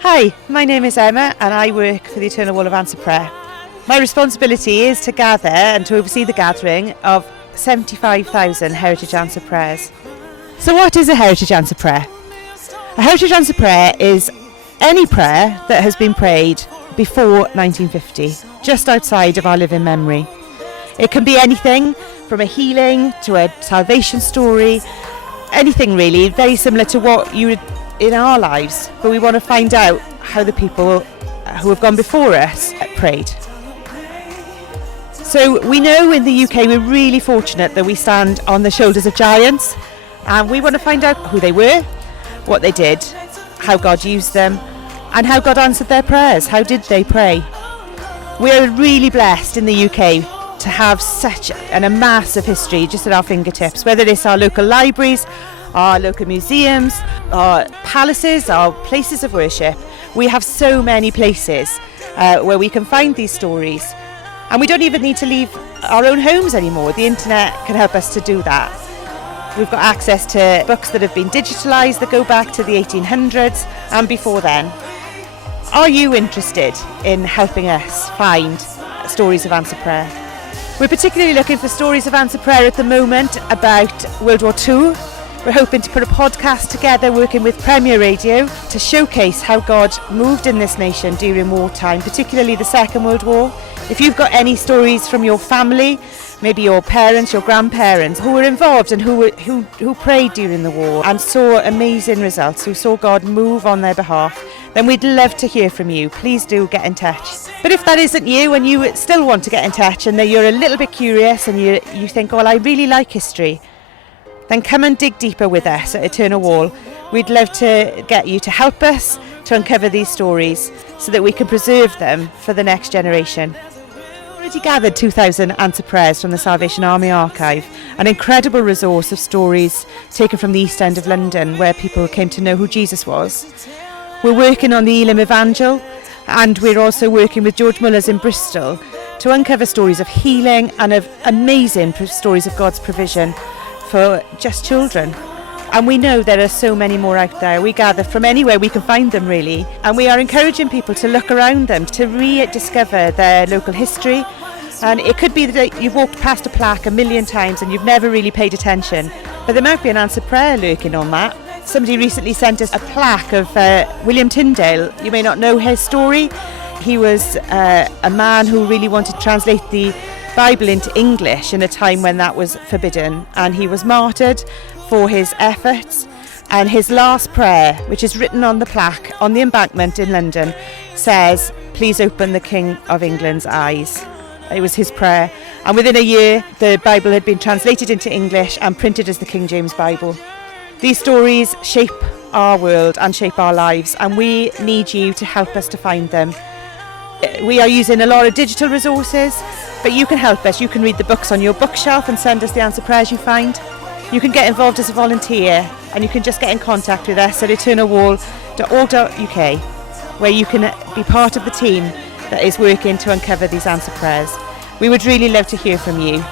Hi, my name is Emma and I work for the Eternal Wall of Answer Prayer. My responsibility is to gather and to oversee the gathering of 75,000 Heritage Answer Prayers. So what is a Heritage Answer Prayer? A Heritage Answer Prayer is any prayer that has been prayed before 1950, just outside of our living memory. It can be anything from a healing to a salvation story, anything really, very similar to what you would in our lives, but we want to find out how the people who have gone before us prayed. So we know in the UK we're really fortunate that we stand on the shoulders of giants, and we want to find out who they were, what they did, how God used them, and how God answered their prayers. How did they pray? We are really blessed in the UK to have such a massive history just at our fingertips, whether it's our local libraries, our local museums, our palaces, our places of worship. We have so many places where we can find these stories, and we don't even need to leave our own homes anymore. The internet can help us to do that. We've got access to books that have been digitalised that go back to the 1800s and before then. Are you interested in helping us find stories of answer prayer? We're particularly looking for stories of answer prayer at the moment about World War II. We're hoping to put a podcast together working with Premier Radio to showcase how God moved in this nation during wartime, particularly the Second World War. If you've got any stories from your family, maybe your parents, your grandparents, who were involved and who prayed during the war and saw amazing results, who saw God move on their behalf, then we'd love to hear from you. Please do get in touch. But if that isn't you and you still want to get in touch and you're a little bit curious and you think, well, I really like history, then come and dig deeper with us at Eternal Wall. We'd love to get you to help us to uncover these stories so that we can preserve them for the next generation. We've already gathered 2,000 answer prayers from the Salvation Army archive, an incredible resource of stories taken from the East End of London where people came to know who Jesus was. We're working on the Elim Evangel, and we're also working with George Mullers in Bristol to uncover stories of healing and of amazing stories of God's provision for just children. And we know there are so many more out there. We gather from anywhere we can find them really, and we are encouraging people to look around them, to rediscover their local history. And it could be that you've walked past a plaque a million times and you've never really paid attention, but there might be an answered prayer lurking on that. Somebody recently sent us a plaque of William Tyndale. You may not know his story. He was a man who really wanted to translate the Bible into English in a time when that was forbidden, and he was martyred for his efforts. And his last prayer, which is written on the plaque on the embankment in London, says, "Please open the King of England's eyes." It was his prayer, and within a year the Bible had been translated into English and printed as the King James Bible. These stories shape our world and shape our lives, and we need you to help us to find them. We are using a lot of digital resources, but you can help us. You can read the books on your bookshelf and send us the answer prayers you find. You can get involved as a volunteer, and you can just get in contact with us at eternalwall.org.uk, where you can be part of the team that is working to uncover these answer prayers. We would really love to hear from you.